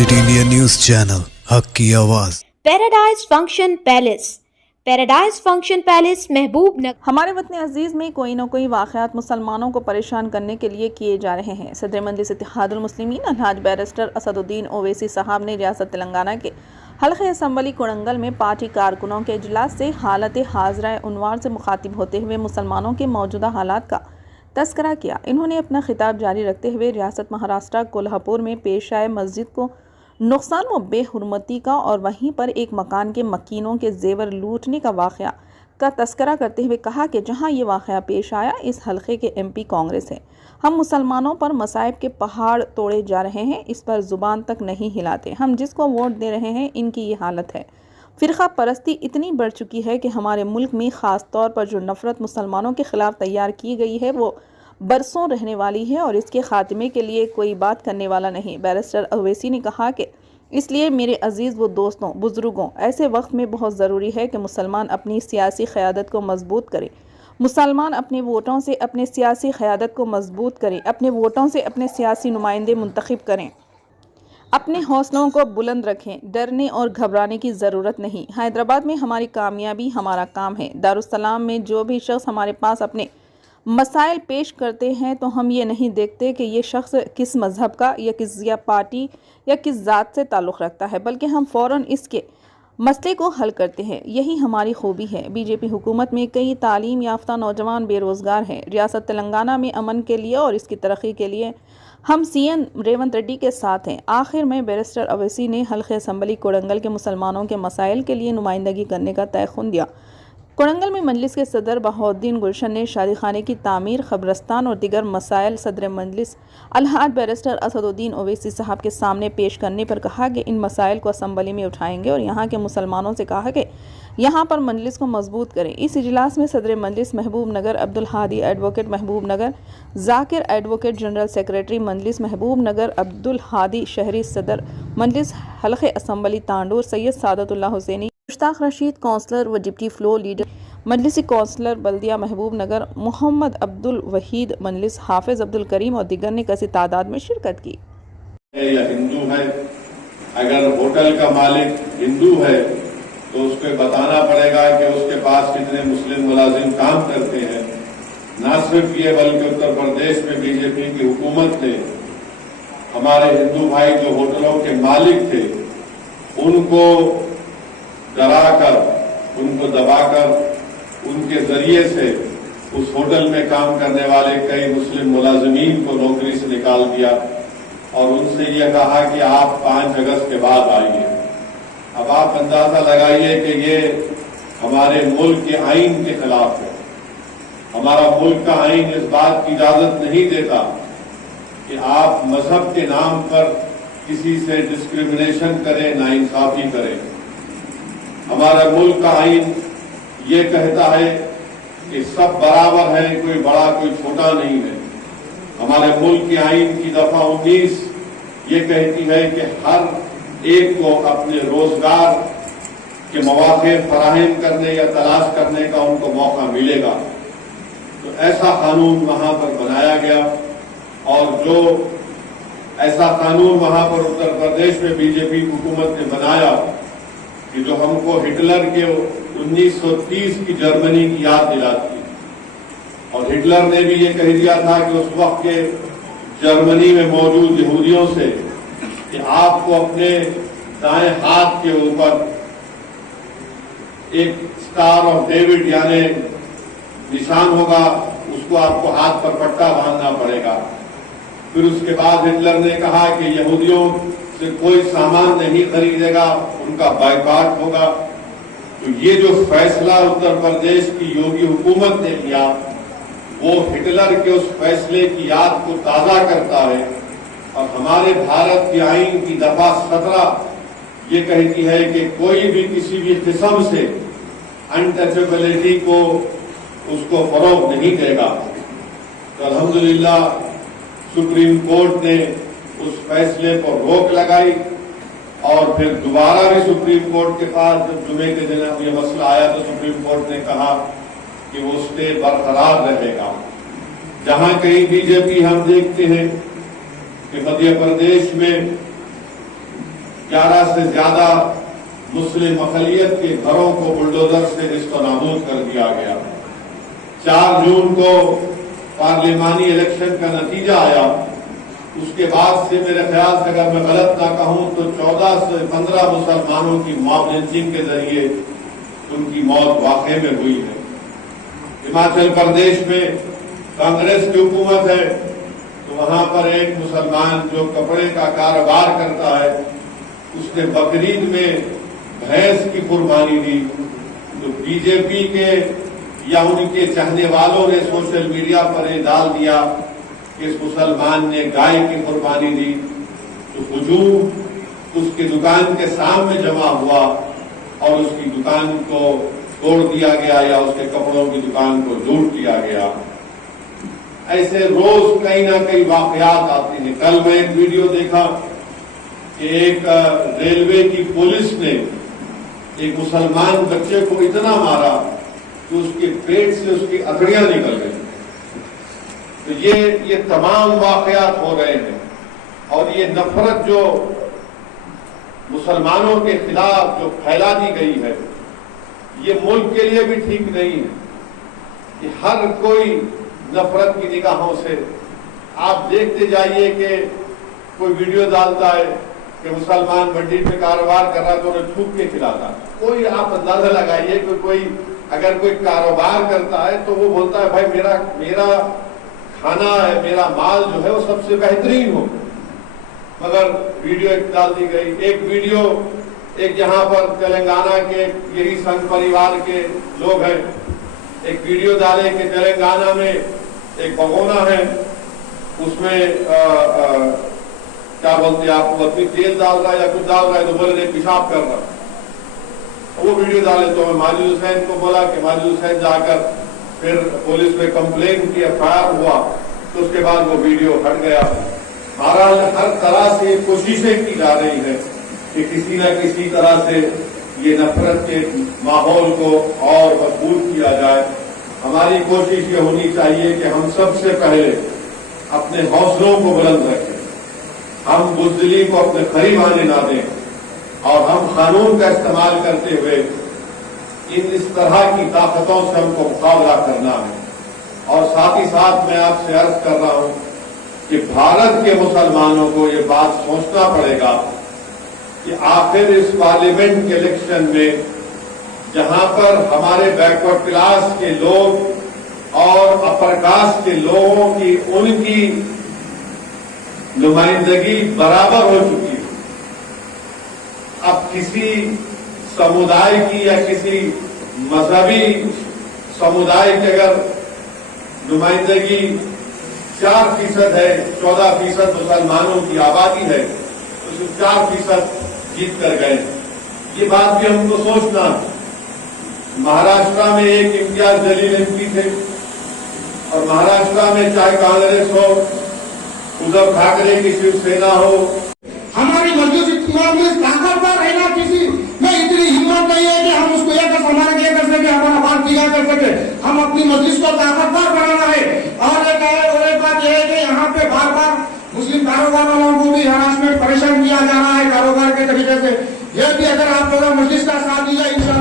City India news channel, हक की आवाज। Paradise function palace. Paradise function palace महबूब नगर। हमारे वतन अजीज में कोई न कोई वाक़यात मुसलमानों को परेशान करने के लिए किए जा रहे हैं। सदर मजलिस इत्तेहादुल मुस्लिमीन अलहाज बैरिस्टर असदुद्दीन ओवैसी साहब ने रियासत तेलंगाना के हल्क़े असम्बली कोडंगल में पार्टी कारकुनों के इजलास से हालत हाज़िरा उन्वार से मुखातिब होते हुए मुसलमानों के मौजूदा हालात का तस्करा किया। इन्होंने अपना खिताब जारी रखते हुए रियासत महाराष्ट्र कोल्हापुर में पेश आए मस्जिद को नुकसान व बेहुरमती का और वहीं पर एक मकान के मकीनों के जेवर लूटने का वाक़या का तस्करा करते हुए कहा कि जहां ये वाक़या पेश आया इस हल्के के MP कांग्रेस है। हम मुसलमानों पर मसाइब के पहाड़ तोड़े जा रहे हैं, इस पर ज़ुबान तक नहीं हिलाते। हम जिसको वोट दे रहे हैं इनकी ये हालत है। फ़िरक़ा परस्ती इतनी बढ़ चुकी है कि हमारे मुल्क में ख़ास तौर पर जो नफ़रत मुसलमानों के ख़िलाफ़ तैयार की गई है वो बरसों रहने वाली है और इसके ख़ात्मे के लिए कोई बात करने वाला नहीं। बैरिस्टर ओवैसी ने कहा कि इसलिए मेरे अजीज़ व दोस्तों बुज़ुर्गों, ऐसे वक्त में बहुत ज़रूरी है कि मुसलमान अपनी सियासी क़यादत को मजबूत करें। मुसलमान अपने वोटों से अपने सियासी क़यादत को मजबूत करें, अपने वोटों से अपने सियासी नुमाइंदे मुंतखब करें, अपने हौसलों को बुलंद रखें। डरने और घबराने की ज़रूरत नहीं। हैदराबाद में हमारी कामयाबी हमारा काम है। दारुस्सलाम में जो भी शख्स हमारे पास अपने मसाइल पेश करते हैं तो हम ये नहीं देखते कि ये शख्स किस मज़हब का या किस पार्टी या किस ज़ात से ताल्लुक़ रखता है, बल्कि हम फ़ौरन इसके मसले को हल करते हैं। यही हमारी खूबी है। बीजेपी हुकूमत में कई तालीम याफ्ता नौजवान बेरोज़गार हैं। रियासत तेलंगाना में अमन के लिए और इसकी तरक्की के लिए हम CM रेवंत रेड्डी के साथ हैं। आखिर में बैरिस्टर ओवैसी ने हल्क़े असम्बली कोडंगल के मुसलमानों के मसाइल के लिए नुमाइंदगी करने का तयख़ुन दिया। कोडंगल में मजलिस के सदर बहाउद्दीन गुलशन ने शादी खाने की तामीर, ख़ब्रस्तान और दीगर मसाइल सदर मजलिस अलहाज बैरिस्टर असदुद्दीन ओवैसी साहब के सामने पेश करने पर कहा कि इन मसाइल को असम्बली में उठाएंगे और यहाँ के मुसलमानों से कहा कि यहाँ पर मजलिस को मजबूत करें। इस इजलास में सदर मजलिस महबूब नगर अब्दुल हादी एडवोकेट महबूब नगर जाकिर एडवोकेट जनरल सेक्रेटरी मजलिस महबूब नगर अब्दुल हादी शहरी सदर मजलिस हल्क़े असम्बली तांडूर सैयद सादतुल्लाह हुसैनी मुश्ताक रशीद कौंसलर व डिप्टी फ्लोर लीडर मजलिसी कौंसलर बल्दिया महबूब नगर मोहम्मद अब्दुल वहीद मजलिस हाफिज अब्दुल करीम और दिगर ने कसी तादाद में शिरकत की। या हिंदू है, अगर होटल का मालिक हिंदू है तो उसको बताना पड़ेगा कि उसके पास कितने मुस्लिम मुलाजिम काम करते हैं। न सिर्फ ये बल्कि उत्तर प्रदेश में बीजेपी की हुकूमत ने हमारे हिंदू भाई जो होटलों के मालिक थे उनको डराकर, उनको दबाकर, उनके जरिए से उस होटल में काम करने वाले कई मुस्लिम मुलाजिमीन को नौकरी से निकाल दिया और उनसे यह कहा कि आप 5 अगस्त के बाद आइए। अब आप अंदाजा लगाइए कि ये हमारे मुल्क के आइन के खिलाफ है। हमारा मुल्क का आइन इस बात की इजाजत नहीं देता कि आप मजहब के नाम पर किसी से डिस्क्रिमिनेशन करें, नाइंसाफी करें। हमारा मुल्क का आइन ये कहता है कि सब बराबर है, कोई बड़ा कोई छोटा नहीं है। हमारे मुल्क के आइन की दफा 19 ये कहती है कि हर एक को अपने रोजगार के मौके फराहम करने या तलाश करने का उनको मौका मिलेगा। तो ऐसा कानून वहां पर बनाया गया और जो ऐसा कानून वहां पर उत्तर प्रदेश में बीजेपी हुकूमत ने बनाया कि जो हमको हिटलर के 1930 की जर्मनी की याद दिलाती है। और हिटलर ने भी ये कह दिया था कि उस वक्त के जर्मनी में मौजूद यहूदियों से कि आपको अपने दाएं हाथ के ऊपर एक स्टार ऑफ डेविड यानी निशान होगा, उसको आपको हाथ पर पट्टा बांधना पड़ेगा। फिर उसके बाद हिटलर ने कहा कि यहूदियों से कोई सामान नहीं खरीदेगा, उनका बायकॉट होगा। तो ये जो फैसला उत्तर प्रदेश की योगी हुकूमत ने किया वो हिटलर के उस फैसले की याद को ताजा करता है। और हमारे भारत के आइन की दफा 17 ये कहती है कि कोई भी किसी भी किस्म से अनटचेबिलिटी को उसको फरोग नहीं देगा। तो अल्हम्दुलिल्लाह सुप्रीम कोर्ट ने उस फैसले पर रोक लगाई और फिर दोबारा भी सुप्रीम कोर्ट के पास जब जुमे के दिन ये मसला आया तो सुप्रीम कोर्ट ने कहा कि वो स्टे बरकरार रहेगा। जहां कहीं बीजेपी हम देखते हैं कि मध्य प्रदेश में 11 سے زیادہ مسلم اقلیت کے گھروں کو بلڈوزر سے نیست و نابود کر دیا گیا. 4 جون کو پارلیمانی الیکشن کا نتیجہ آیا. اس کے بعد سے میرے خیال سے اگر میں غلط نہ کہوں تو 14 سے 15 مسلمانوں کی موب لنچنگ کے ذریعے ان کی موت واقع میں ہوئی ہے. ہماچل پردیش میں کانگریس کی حکومت ہے تو وہاں پر ایک مسلمان جو کپڑے کا کاروبار کرتا ہے اس نے بقرعید میں بھینس کی قربانی دی. تو بی جے پی کے یا ان کے چاہنے والوں نے سوشل میڈیا پر یہ ڈال دیا کہ اس مسلمان نے گائے کی قربانی دی. تو ہجوم اس کی دکان کے سامنے جمع ہوا اور اس کی دکان کو توڑ دیا گیا یا اس کے کپڑوں کی دکان کو لوٹ کیا گیا. ایسے روز کئی نہ کئی واقعات آتے ہیں. کل میں ایک ویڈیو دیکھا کہ ایک ریلوے کی پولیس نے ایک مسلمان بچے کو اتنا مارا کہ اس کے پیٹ سے اس کی اتڑیاں نکل گئی. تو یہ تمام واقعات ہو رہے ہیں اور یہ نفرت جو مسلمانوں کے خلاف جو پھیلا دی گئی ہے یہ ملک کے لیے بھی ٹھیک نہیں ہے. کہ ہر کوئی نفرت کی نگاہوں سے آپ دیکھتے جائیے کہ کوئی ویڈیو ڈالتا ہے کہ مسلمان منڈی پہ کاروبار کر رہا تو انہیں تھوک کے کھلاتا. کوئی آپ اندازہ لگائیے کہ کوئی اگر کوئی کاروبار کرتا ہے تو وہ بولتا ہے بھائی میرا کھانا ہے, میرا مال جو ہے وہ سب سے بہترین ہو. مگر ویڈیو ایک ڈال دی گئی. ایک ویڈیو ایک یہاں پر تلنگانہ کے یہی سنگھ پریوار کے لوگ ہیں ایک ویڈیو ڈالے کہ تلنگانہ میں ایک بگونا ہے اس میں کیا بولتے ہیں آپ کو اپنی تیل ڈال رہا ہے یا کچھ ڈال رہا ہے تو بولے نہیں پیشاب کر رہا. وہ ویڈیو ڈالے تو میں ماجد حسین کو بولا کہ ماجد حسین جا کر پھر پولیس میں کمپلین کی, FIR ہوا تو اس کے بعد وہ ویڈیو ہٹ گیا. بہرحال ہر طرح سے کوششیں کی جا رہی ہیں کہ کسی نہ کسی طرح سے یہ نفرت کے ماحول کو اور مضبوط کیا جائے. ہماری کوشش یہ ہونی چاہیے کہ ہم سب سے پہلے اپنے حوصلوں کو بلند رکھیں, ہم بزدلی کو اپنے قریب آنے نہ دیں اور ہم قانون کا استعمال کرتے ہوئے اس طرح کی طاقتوں سے ہم کو مقابلہ کرنا ہے. اور ساتھ ہی ساتھ میں آپ سے عرض کر رہا ہوں کہ بھارت کے مسلمانوں کو یہ بات سوچنا پڑے گا کہ آخر اس پارلیمنٹ کے الیکشن میں جہاں پر ہمارے بیک ورڈ کلاس کے لوگ اور اپر کاسٹ کے لوگوں کی ان کی نمائندگی برابر ہو چکی ہے, اب کسی سمودائے کی یا کسی مذہبی سمودائے کی اگر نمائندگی 4% ہے, 14% مسلمانوں کی آبادی ہے تو صرف 4% جیت کر گئے. یہ بات بھی ہم کو سوچنا. مہاراشٹرا میں ایک امتیاز جلیل MP تھے اور مہاراشٹرا میں چاہے کانگریس ہو, ادھو ٹھاکرے کی شیو سینا ہو, ہماری مجلس طاقتور ہے نا, کسی میں اتنی ہمت نہیں ہے کہ ہم اس کو یہ کر سکے, ہمارا بات کیا کر سکے. ہم اپنی مجلس کو طاقتور بنانا ہے. اور ایک بات یہ ہے کہ یہاں پہ بار بار مسلم کاروبار والوں کو بھی ہراسمنٹ پریشان کیا جا رہا ہے کاروبار کے طریقے سے. یہ بھی اگر آپ لوگ مجلس کا ساتھ دیا انشاءاللہ